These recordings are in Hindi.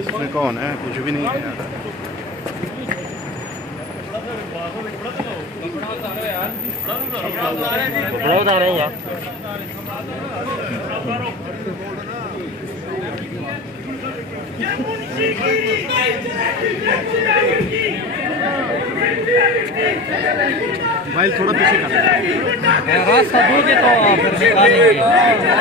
इसमें कौन है? कुछ भी नहीं है यार। बहुत आ रहे हैं यार। भाई थोड़ा पीछे कर रास्ता दोगे तो फिर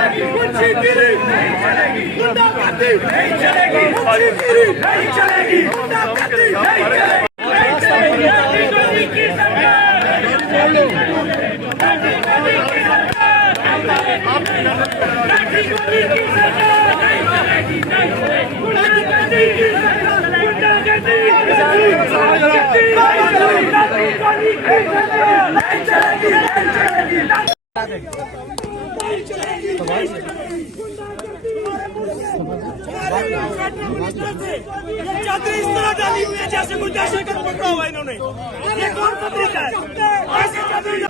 चादर इस तरह डाली हुई है जैसे कोई दहशतगर्द पकड़ा हुआ है इन्होंने। ये कौन सा तरीका है? ऐसी चादर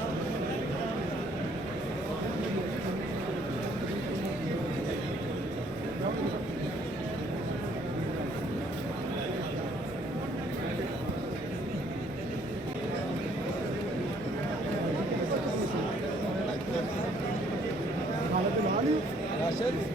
राशन